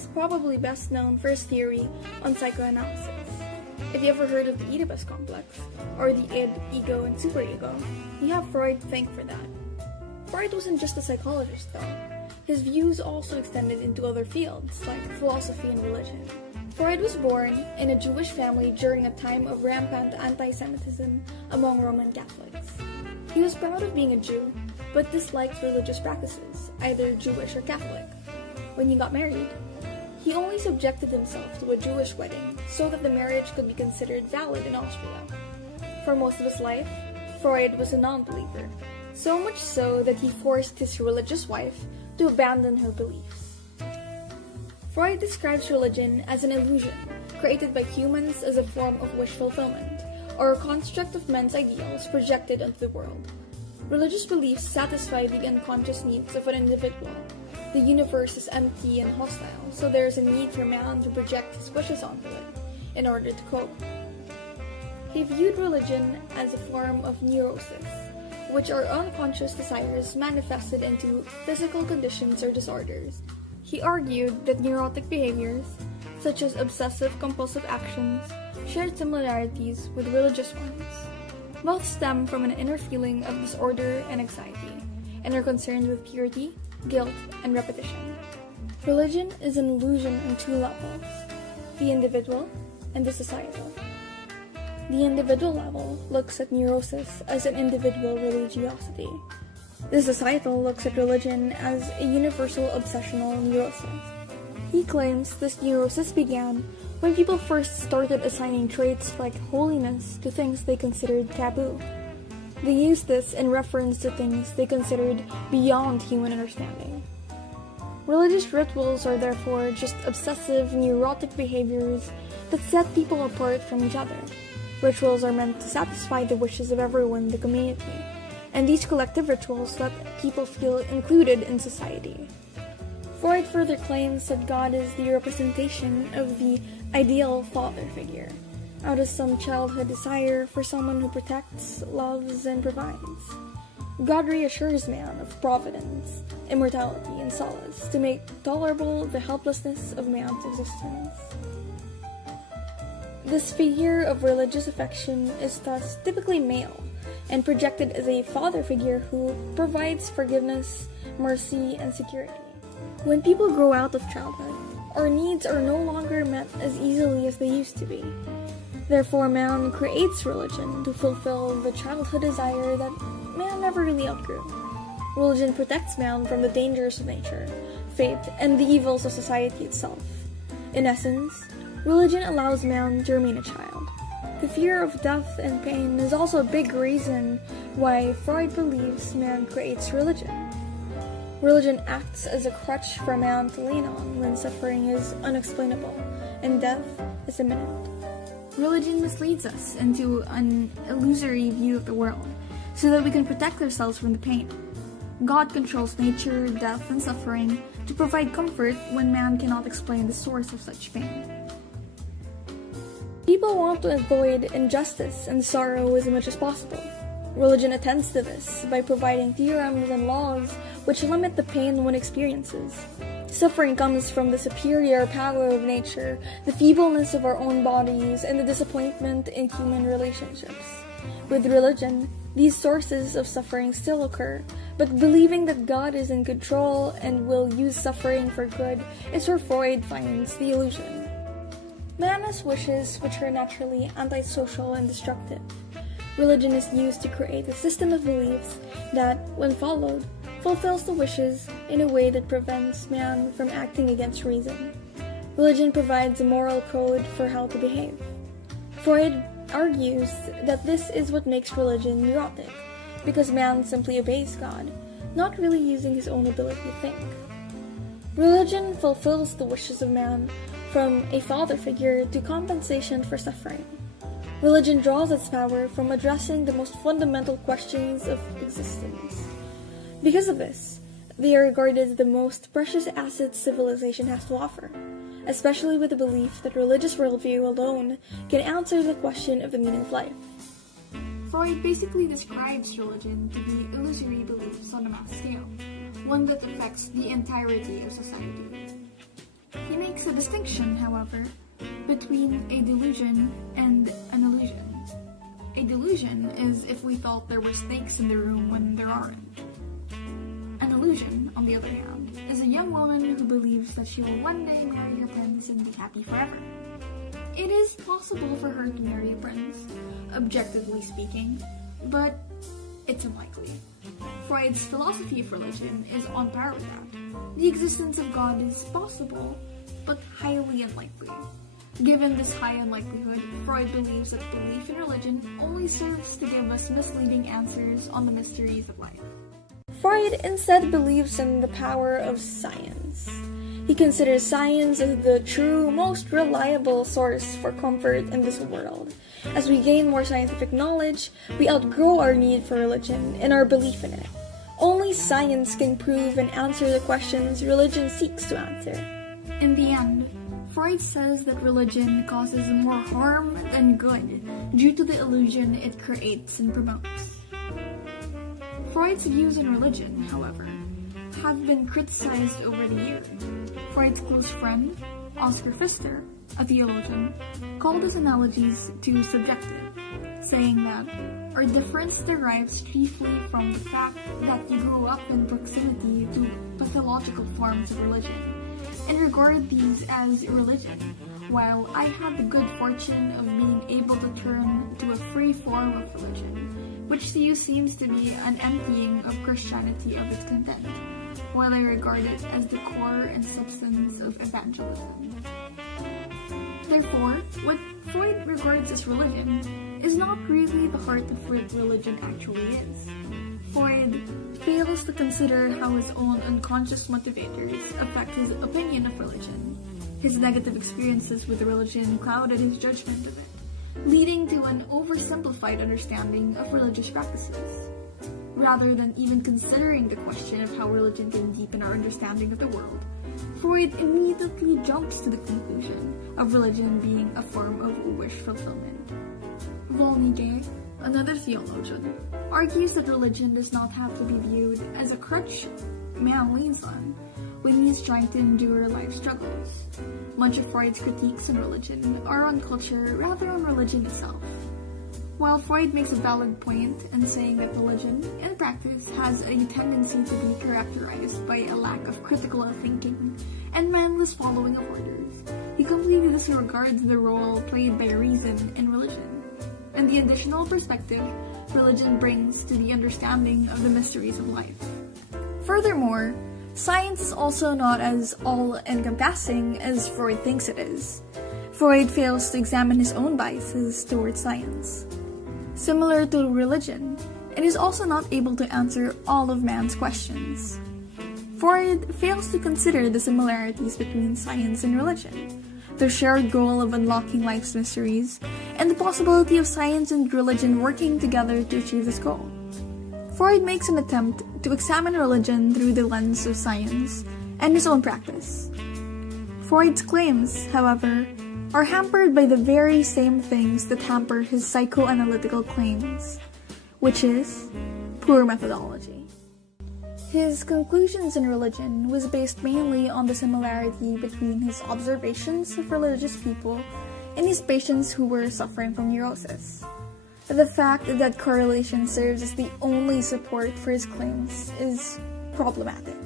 is probably best known for his theory on psychoanalysis. If you ever heard of the Oedipus complex, or the id, ego, and superego, you have Freud to thank for that. Freud wasn't just a psychologist though. His views also extended into other fields, like philosophy and religion. Freud was born in a Jewish family during a time of rampant anti-Semitism among Roman Catholics. He was proud of being a Jew, but disliked religious practices, either Jewish or Catholic. When he got married, he only subjected himself to a Jewish wedding so that the marriage could be considered valid in Austria. For most of his life, Freud was a non-believer, so much so that he forced his religious wife to abandon her beliefs. Freud describes religion as an illusion created by humans as a form of wish fulfillment, or a construct of men's ideals projected onto the world. Religious beliefs satisfy the unconscious needs of an individual. The universe is empty and hostile, so there is a need for man to project his wishes onto it in order to cope. He viewed religion as a form of neurosis, which are unconscious desires manifested into physical conditions or disorders. He argued that neurotic behaviors, such as obsessive-compulsive actions, shared similarities with religious ones. Both stem from an inner feeling of disorder and anxiety, and are concerned with purity, guilt, and repetition. Religion is an illusion on two levels, the individual and the societal. The individual level looks at neurosis as an individual religiosity. The societal looks at religion as a universal obsessional neurosis. He claims this neurosis began when people first started assigning traits like holiness to things they considered taboo. They used this in reference to things they considered beyond human understanding. Religious rituals are therefore just obsessive, neurotic behaviors that set people apart from each other. Rituals are meant to satisfy the wishes of everyone in the community, and these collective rituals let people feel included in society. Freud further claims that God is the representation of the ideal father figure, out of some childhood desire for someone who protects, loves, and provides. God reassures man of providence, immortality, and solace to make tolerable the helplessness of man's existence. This figure of religious affection is thus typically male, and projected as a father figure who provides forgiveness, mercy, and security. When people grow out of childhood, our needs are no longer met as easily as they used to be. Therefore, man creates religion to fulfill the childhood desire that man never really outgrew. Religion protects man from the dangers of nature, fate, and the evils of society itself. In essence, religion allows man to remain a child. The fear of death and pain is also a big reason why Freud believes man creates religion. Religion acts as a crutch for man to lean on when suffering is unexplainable and death is imminent. Religion misleads us into an illusory view of the world so that we can protect ourselves from the pain. God controls nature, death, and suffering to provide comfort when man cannot explain the source of such pain. People want to avoid injustice and sorrow as much as possible. Religion attends to this by providing theorems and laws which limit the pain one experiences. Suffering comes from the superior power of nature, the feebleness of our own bodies, and the disappointment in human relationships. With religion, these sources of suffering still occur, but believing that God is in control and will use suffering for good is where Freud finds the illusion. Man has wishes which are naturally antisocial and destructive. Religion is used to create a system of beliefs that, when followed, fulfills the wishes in a way that prevents man from acting against reason. Religion provides a moral code for how to behave. Freud argues that this is what makes religion neurotic, because man simply obeys God, not really using his own ability to think. Religion fulfills the wishes of man from a father figure to compensation for suffering. Religion draws its power from addressing the most fundamental questions of existence. Because of this, they are regarded as the most precious assets civilization has to offer, especially with the belief that religious worldview alone can answer the question of the meaning of life. Freud basically describes religion to be illusory beliefs on a mass scale, one that affects the entirety of society. He makes makes a distinction, however, between a delusion and an illusion. A delusion is if we thought there were snakes in the room when there aren't. An illusion, on the other hand, is a young woman who believes that she will one day marry her prince and be happy forever. It is possible for her to marry a prince, objectively speaking, but it's unlikely. Freud's philosophy of religion is on par with that. The existence of God is possible, but highly unlikely. Given this high unlikelihood, Freud believes that belief in religion only serves to give us misleading answers on the mysteries of life. Freud instead believes in the power of science. He considers science as the true, most reliable source for comfort in this world. As we gain more scientific knowledge, we outgrow our need for religion and our belief in it. Only science can prove and answer the questions religion seeks to answer. In the end, Freud says that religion causes more harm than good due to the illusion it creates and promotes. Freud's views on religion, however, have been criticized over the years. Freud's close friend, Oscar Pfister, a theologian, called his analogies too subjective, saying that our difference derives chiefly from the fact that you grew up in proximity to pathological forms of religion and regard these as religion, while I had the good fortune of being able to turn to a free form of religion, which to you seems to be an emptying of Christianity of its content, while I regard it as the core and substance of evangelism. Therefore, what Freud regards as religion is not really the heart of what religion actually is. Freud fails to consider how his own unconscious motivators affect his opinion of religion. His negative experiences with religion clouded his judgment of it, leading to an oversimplified understanding of religious practices. Rather than even considering the question of how religion can deepen our understanding of the world, Freud immediately jumps to the conclusion of religion being a form of wish fulfillment. Volnige, another theologian, argues that religion does not have to be viewed as a crutch man leans on when he is trying to endure life's struggles. Much of Freud's critiques on religion are on culture rather than religion itself. While Freud makes a valid point in saying that religion, in practice, has a tendency to be characterized by a lack of critical thinking and mindless following of orders, he completely disregards the role played by reason in religion, and the additional perspective religion brings to the understanding of the mysteries of life. Furthermore, science is also not as all-encompassing as Freud thinks it is. Freud fails to examine his own biases towards science. Similar to religion, it is also not able to answer all of man's questions. Freud fails to consider the similarities between science and religion, the shared goal of unlocking life's mysteries, and the possibility of science and religion working together to achieve this goal. Freud makes an attempt to examine religion through the lens of science and his own practice. Freud's claims, however, are hampered by the very same things that hamper his psychoanalytical claims, which is poor methodology. His conclusions in religion was based mainly on the similarity between his observations of religious people and his patients who were suffering from neurosis. The fact that correlation serves as the only support for his claims is problematic.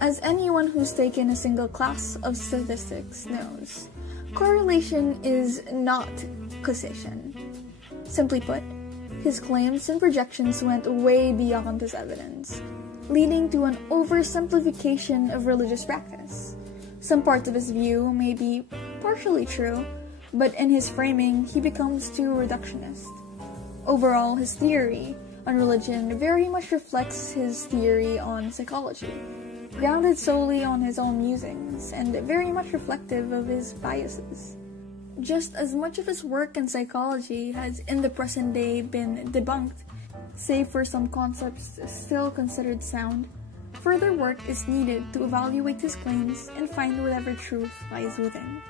As anyone who's taken a single class of statistics knows, correlation is not causation. Simply put, his claims and projections went way beyond his evidence, leading to an oversimplification of religious practice. Some parts of his view may be partially true, but in his framing, he becomes too reductionist. Overall, his theory on religion very much reflects his theory on psychology, grounded solely on his own musings, and very much reflective of his biases. Just as much of his work in psychology has in the present day been debunked, save for some concepts still considered sound, further work is needed to evaluate his claims and find whatever truth lies within.